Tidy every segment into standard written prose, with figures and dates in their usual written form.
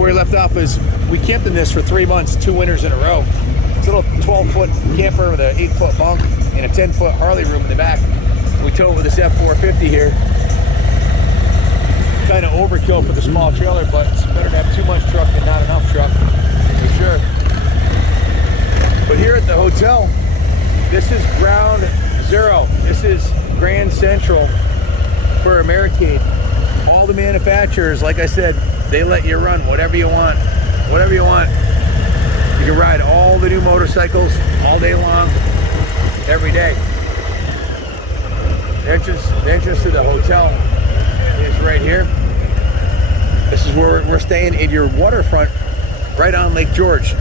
where we left off is we camped in this for 3 months, 2 winters in a row. It's a little 12-foot camper with an 8-foot bunk and a 10-foot Harley room in the back. We tow it with this F450 here. Kind of overkill for the small trailer, but it's better to have too much truck than not enough truck, for sure. But here at the hotel, this is ground zero. This is Grand Central for Americade. All the manufacturers, like I said, they let you run whatever you want. Whatever you want. You can ride all the new motorcycles all day long, every day. The entrance to the hotel is right here. This is where we're staying in your waterfront, right on Lake George.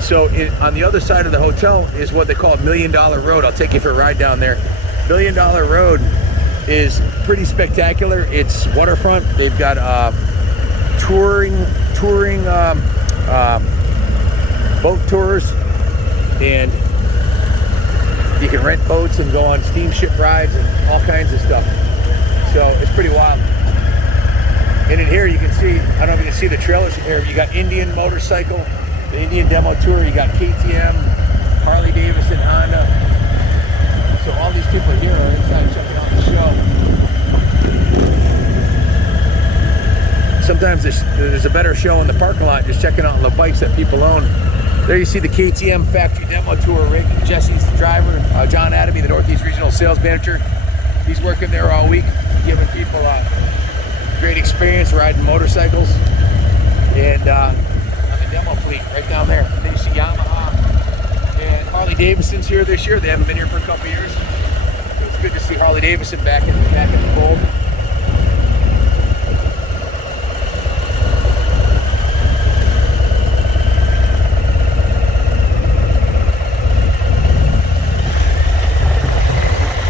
So on the other side of the hotel is what they call $1 Million Road. I'll take you for a ride down there. $1 Million Road is pretty spectacular. It's waterfront. They've got touring boat tours, and you can rent boats and go on steamship rides and all kinds of stuff. So it's pretty wild. And in here you can see, I don't know if you can see the trailers in here. You got Indian Motorcycle, the Indian Demo Tour. You got KTM, Harley Davidson, Honda. So all these people here are inside checking out the show. Sometimes there's a better show in the parking lot, just checking out the bikes that people own. There you see the KTM Factory Demo Tour rig. Jesse's the driver. John Adamy, the Northeast Regional Sales Manager. He's working there all week, giving people a great experience riding motorcycles. And on the demo fleet, right down there. And then you see Yamaha and Harley Davidson's here this year. They haven't been here for a couple years. So it's good to see Harley Davidson back in the fold.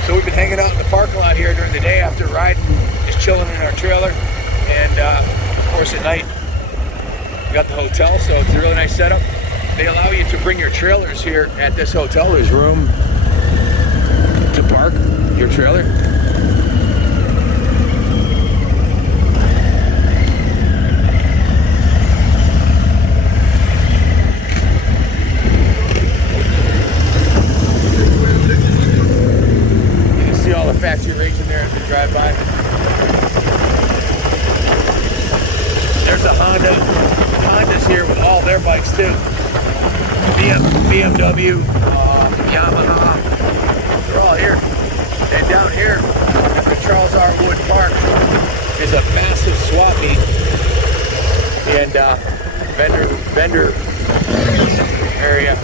So we've been hanging out in the parking lot here during the day after riding, just chilling in our trailer. And of course at night, we got the hotel, so it's a really nice setup. They allow you to bring your trailers here at this hotel. There's room to park your trailer. All the factory rigs in there as we drive by. There's a Honda's here with all their bikes too. BMW, Yamaha, they're all here. And down here at the Charles R. Wood Park is a massive swap meet and vendor area.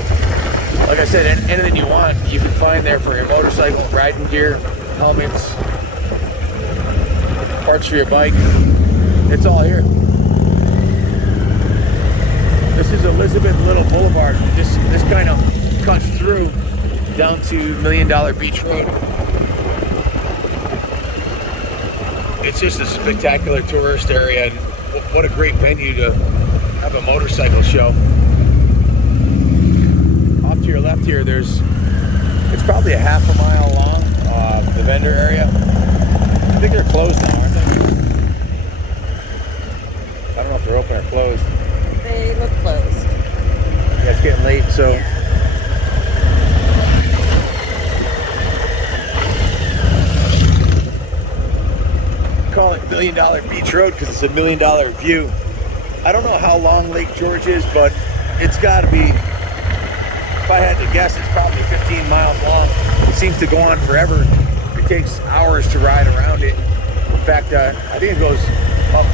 Like I said, anything you want, you can find there for your motorcycle, riding gear, helmets, parts for your bike. It's all here. This is Elizabeth Little Boulevard. This kind of cuts through down to $1 Million Beach Road. It's just a spectacular tourist area, and what a great venue to have a motorcycle show. Off to your left here, it's probably a half a mile long, the vendor area. I think they're closed now, aren't they? I don't know if they're open or closed. They look closed. Yeah, it's getting late, so. Call it $1 Million Beach Road because it's $1 million view. I don't know how long Lake George is, but it's got to be, if I had to guess, it's probably 15 miles long. It seems to go on forever. It takes hours to ride around it. In fact, I think it goes up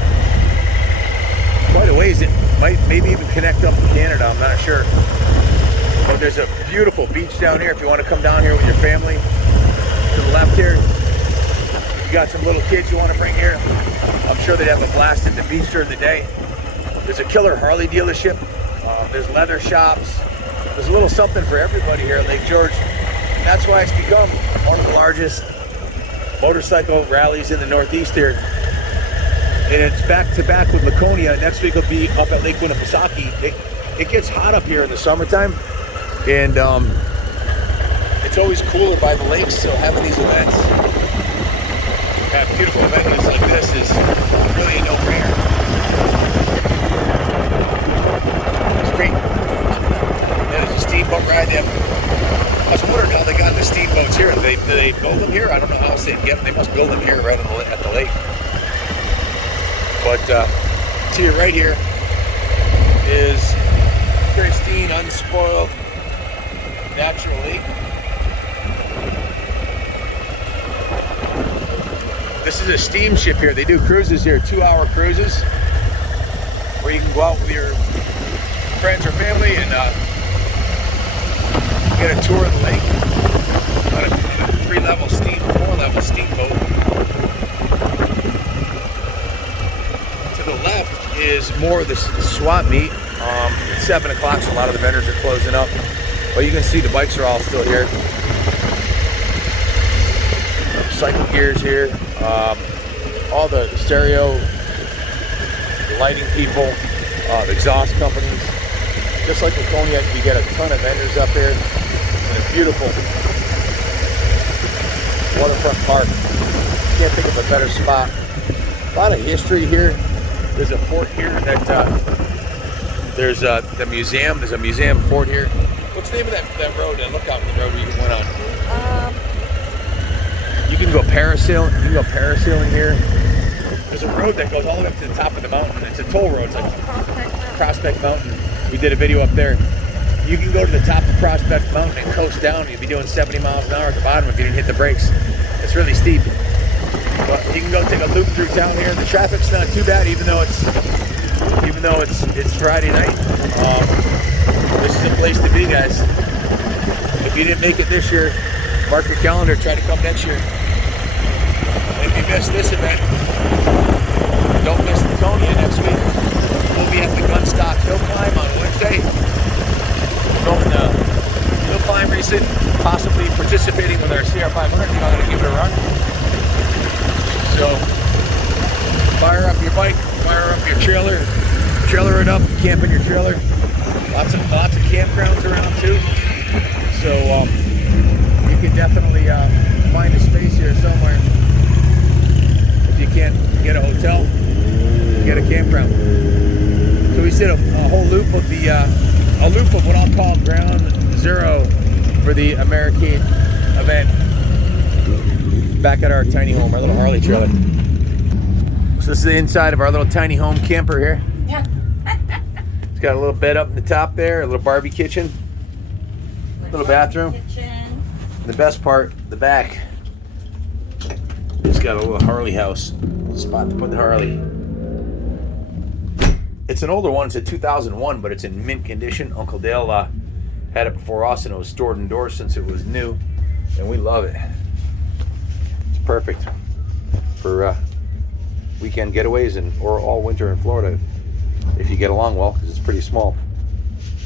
quite a ways. It might maybe even connect up to Canada, I'm not sure. But there's a beautiful beach down here if you want to come down here with your family. To the left here, you got some little kids you want to bring here. I'm sure they'd have a blast at the beach during the day. There's a killer Harley dealership. There's leather shops. There's a little something for everybody here at Lake George. And that's why it's become one of the largest motorcycle rallies in the Northeast here. And it's back to back with Laconia. Next week will be up at Lake Winnipesaukee. It gets hot up here in the summertime. And it's always cooler by the lakes, so having these events, have beautiful venues like this is really a no-brainer. they build them here? I don't know how else they get them. They must build them here right at the lake. But to your right here is pristine, unspoiled, natural lake. This is a steamship here. They do cruises here, 2-hour cruises, where you can go out with your friends or family and get a tour of the lake on a 4-level steamboat. To the left is more of the swap meet. It's 7 o'clock, so a lot of the vendors are closing up. But you can see the bikes are all still here. Cycle gears here. All the stereo, the lighting people, the exhaust companies. Just like with Cognac, you get a ton of vendors up here. And a beautiful waterfront park. Can't think of a better spot. A lot of history here. There's a fort here that there's the museum. There's a museum fort here. What's the name of that road and lookout road we went on? You can go parasailing. You can go parasailing here. There's a road that goes all the way up to the top of the mountain. It's a toll road. It's like Prospect Mountain. We did a video up there. You can go to the top of Prospect Mountain and coast down. You'd be doing 70 miles an hour at the bottom if you didn't hit the brakes. It's really steep. But you can go take a loop through town here. The traffic's not too bad, even though it's Friday night. This is a place to be, guys. If you didn't make it this year, mark your calendar. Try to come next year. And if you missed this event, don't miss the Tony next week. We'll be at the Gunstock Hill Climb on Wednesday. Going hill climb racing, possibly participating with our CR500. I'm going to give it a run. So, fire up your bike, fire up your trailer it up, camp in your trailer. Lots of campgrounds around too. So you can definitely find a space here somewhere. If you can't get a hotel, get a campground. So we did a whole loop of what I'll call ground zero for the Americade event back at our tiny home, our little Harley trailer. So this is the inside of our little tiny home camper here. It's got a little bed up in the top there, a little Barbie kitchen, little bathroom. And the best part, the back, it's got a little Harley house, spot to put the Harley. It's an older one. It's a 2001, but it's in mint condition. Uncle Dale had it before us, and it was stored indoors since it was new, and we love it. It's perfect for weekend getaways or all winter in Florida if you get along well, because it's pretty small.